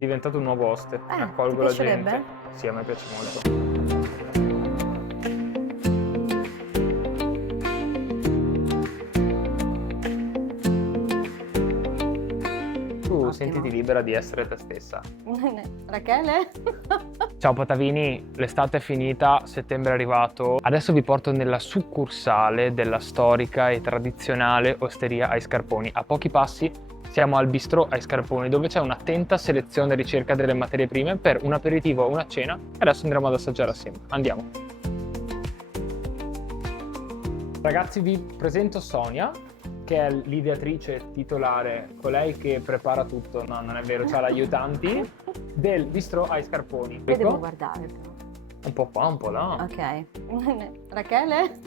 Diventato un nuovo oste, Ti accolgo la piacerebbe? gente. Sì, a me piace molto. Tu Ottimo. sentiti libera di essere te stessa. Rachele? Ciao Patavini, l'estate è finita, settembre è arrivato. Adesso vi porto nella succursale della storica e tradizionale osteria ai Scarponi. A pochi passi siamo al Bistrò ai Scarponi, dove c'è un'attenta selezione e ricerca delle materie prime per un aperitivo o una cena che adesso andremo ad assaggiare assieme. Andiamo! Ragazzi, vi presento Sonia, che è l'ideatrice titolare, colei che prepara tutto, no, non è vero, c'ha l'aiutanti, del Bistrò ai Scarponi. Che devo Ecco, guardare però. un po' qua, un po' là. Ok. Rachele?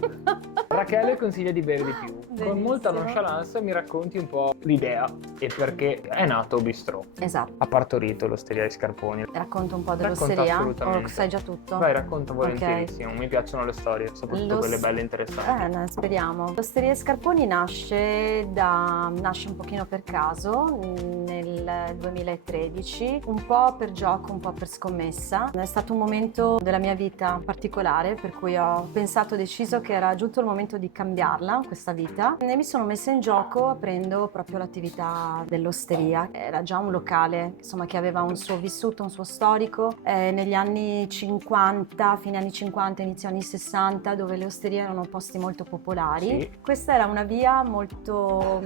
Rachele consiglia di bere di più. Con molta Benissimo. nonchalance mi racconti un po' l'idea e perché è nato Bistrò. Esatto. Ha partorito l'osteria ai Scarponi. Racconto un po' Racconta dell'osteria? assolutamente. O sai già tutto? Vai, racconta Ok. volentierissimo. Mi piacciono le storie, soprattutto quelle belle e interessanti. Speriamo. L'Osteria ai Scarponi nasce un pochino per caso nel 2013, un po' per gioco, un po' per scommessa. È stato un momento della mia vita particolare per cui ho deciso che era giunto il momento di cambiarla, questa vita, e mi sono messa in gioco aprendo proprio l'attività dell'osteria. Era già un locale, insomma, che aveva un suo vissuto, un suo storico. Negli anni 50, fine anni 50, inizio anni 60, dove le osterie erano posti molto popolari. Sì. Questa era una via molto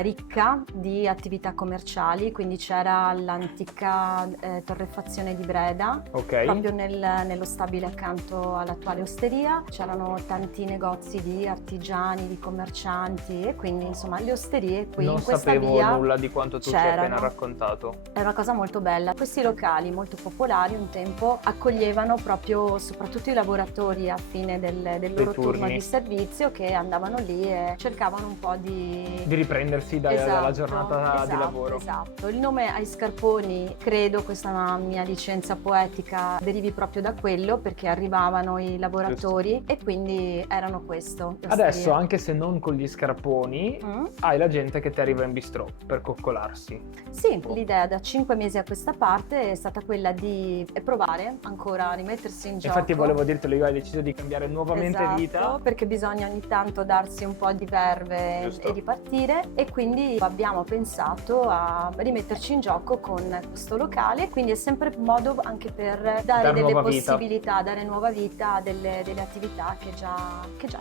ricca di attività commerciali, quindi c'era l'antica torrefazione di Breda, Ok. proprio nello stabile accanto all'attuale osteria. C'erano tanti negozi di artigiani, di commercianti, e quindi insomma le osterie qui Non in questa sapevo via nulla di quanto tu ci hai appena c'erano. raccontato. È una cosa molto bella. Questi locali molto popolari un tempo accoglievano proprio soprattutto i lavoratori a fine del loro turno turni. di servizio, che andavano lì e cercavano un po' Di riprendersi dalla Esatto, giornata di lavoro. Esatto. Il nome ai Scarponi, credo, questa è una mia licenza poetica, derivi proprio da quello, perché arrivavano i lavoratori e quindi erano questo. le Adesso, osterie. anche se non con gli scarponi, Mm? hai la gente che ti arriva in bistrò per coccolarsi. Sì, l'idea da 5 mesi a questa parte è stata quella di provare ancora a rimettersi in gioco. Infatti volevo dirtelo, io hai deciso di cambiare nuovamente Esatto, vita. perché bisogna ogni tanto darsi un po' di verve Giusto. e ripartire, e quindi abbiamo pensato a rimetterci in gioco con questo locale, quindi è sempre un modo anche per dare Dar delle nuova vita. possibilità, dare nuova vita a delle attività che già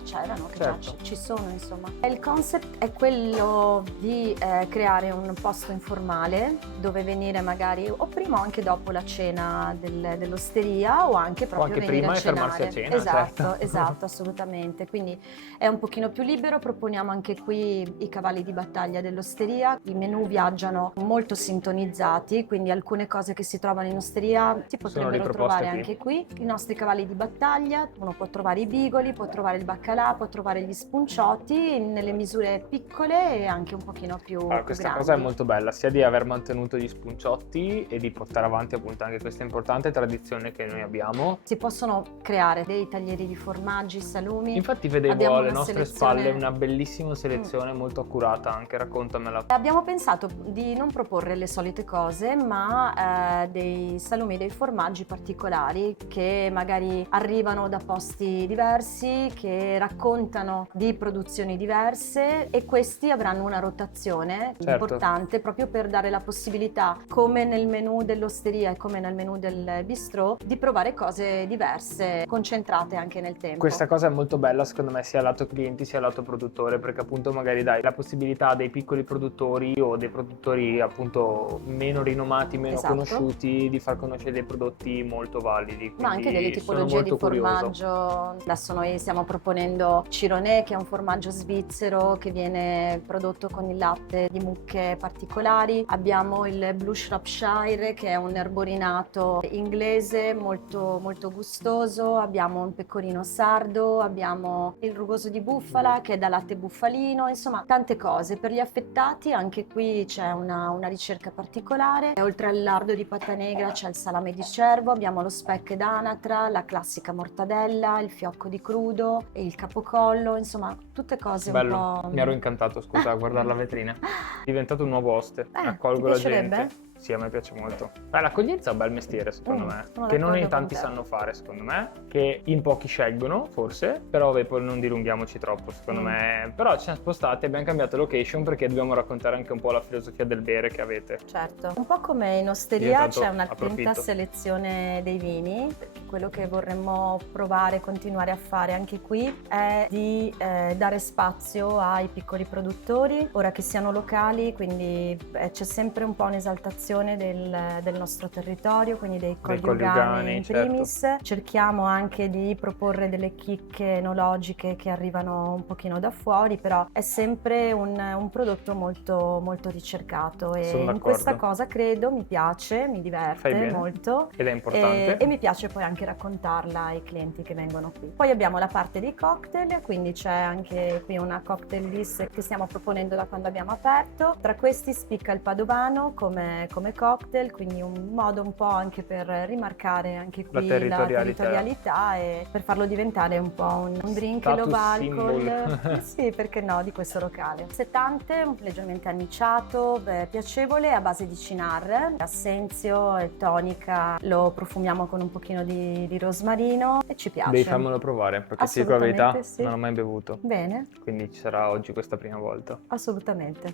c'erano, che Certo. già ci sono, insomma. Il concept è quello di creare un posto informale dove venire magari o prima o anche dopo la cena dell'osteria, o anche proprio anche venire prima a e fermarsi a cenare. cena, Esatto, certo. esatto, assolutamente. Quindi è un pochino più libero, proponiamo anche qui i cavalli di battaglia dell'osteria. I menù viaggiano molto sintonizzati, quindi alcune cose che si trovano in osteria si potrebbero riproposte trovare qui. anche qui. I nostri cavalli di battaglia, uno può trovare i bigoli, può trovare il baccalà, può trovare gli spunciotti nelle misure piccole e anche un pochino più Questa grandi. cosa è molto bella, sia di aver mantenuto gli spunciotti e di portare avanti appunto anche questa importante tradizione che noi abbiamo. Si possono creare dei taglieri di formaggi, salumi. Infatti vedevo Abbiamo alle una nostre selezione- spalle una bellissima selezione molto accurata anche, raccontamela. Abbiamo pensato di non proporre le solite cose, ma dei salumi, dei formaggi particolari che magari arrivano da posti diversi, che raccontano di produzioni diverse, e questi avranno una rotazione Certo. importante proprio per dare la possibilità, come nel menù dell'osteria e come nel menù del bistrò, di provare cose diverse, concentrate anche nel tempo. Questa cosa è molto bella secondo me sia lato clienti sia lato produttore, perché appunto magari dai la possibilità a dei piccoli produttori o dei produttori appunto meno rinomati, meno Esatto. conosciuti, di far conoscere dei prodotti molto validi. Ma anche delle Quindi sono tipologie di molto curioso. formaggio. Adesso noi stiamo proponendo Cironè, che è un formaggio svizzero che viene prodotto con il latte di mucche particolari. Abbiamo il Blue Shropshire, che è un erborinato inglese molto, molto gustoso. Abbiamo un pecorino sardo, abbiamo il rugoso di bufala, che è da latte bufalino. Insomma, tante cose. Per gli affettati anche qui c'è una ricerca particolare. E oltre al lardo di patta negra c'è il salame di cervo, abbiamo lo speck d'anatra, la classica mortadella, il fiocco di crudo e il capocollo, insomma tutte cose Bello, un po'... mi ero incantato, scusa, a guardare la vetrina. È diventato un nuovo oste, Ti accolgo la piacerebbe? gente. Sì, a me piace molto. Beh, l'accoglienza è un bel mestiere, secondo me, sono che non d'accordo in con tanti te. sanno fare, secondo me, che in pochi scelgono, forse, però poi non dilunghiamoci troppo, secondo me. Però ci siamo spostati, abbiamo cambiato location perché dobbiamo raccontare anche un po' la filosofia del bere che avete. Certo, un po' come in Io osteria intanto c'è un'attenta approfitto. selezione dei vini, perché quello che vorremmo provare e continuare a fare anche qui è di dare spazio ai piccoli produttori, ora che siano locali, quindi c'è sempre un po' un'esaltazione del nostro territorio, quindi dei Dei Colli Ugani Colli in certo. primis. Cerchiamo anche di proporre delle chicche enologiche che arrivano un pochino da fuori, però è sempre un prodotto molto, molto ricercato e Sono in questa d'accordo. cosa credo, mi piace, mi Fai diverte bene. molto Ed è importante. e mi piace poi anche raccontarla ai clienti che vengono qui. Poi abbiamo la parte dei cocktail, quindi c'è anche qui una cocktail list che stiamo proponendo da quando abbiamo aperto. Tra questi spicca il padovano come cocktail, quindi un modo un po' anche per rimarcare anche qui la territorialità e per farlo diventare un po' un drink Status low symbol. alcol. Sì, perché no, di questo locale. Settante, leggermente anniciato, piacevole, a base di cynar, assenzio e tonica. Lo profumiamo con un pochino di rosmarino e ci piace. Devi farmelo provare, perché ti dico la verità, Assolutamente sì. non ho mai bevuto. Bene, Quindi ci sarà oggi questa prima volta. assolutamente.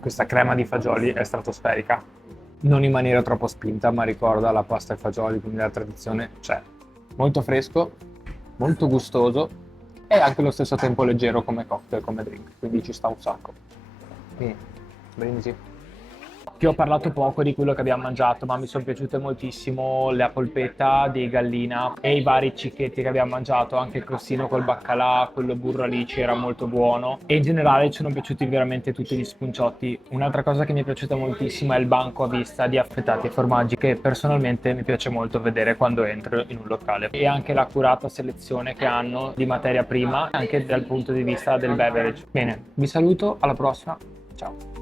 Questa crema di fagioli è stratosferica. Non in maniera troppo spinta, ma ricorda la pasta ai fagioli, quindi la tradizione c'è. Molto fresco, molto gustoso e anche allo stesso tempo leggero come cocktail, come drink, quindi ci sta un sacco. Brindisi. Ti ho parlato poco di quello che abbiamo mangiato, ma mi sono piaciute moltissimo la polpetta di gallina e i vari cicchetti che abbiamo mangiato, anche il crostino col baccalà, quello burro alici era molto buono e in generale ci sono piaciuti veramente tutti gli spunciotti. Un'altra cosa che mi è piaciuta moltissimo è il banco a vista di affettati e formaggi che personalmente mi piace molto vedere quando entro in un locale e anche l'accurata selezione che hanno di materia prima anche dal punto di vista del beverage. Bene, vi saluto, alla prossima, ciao!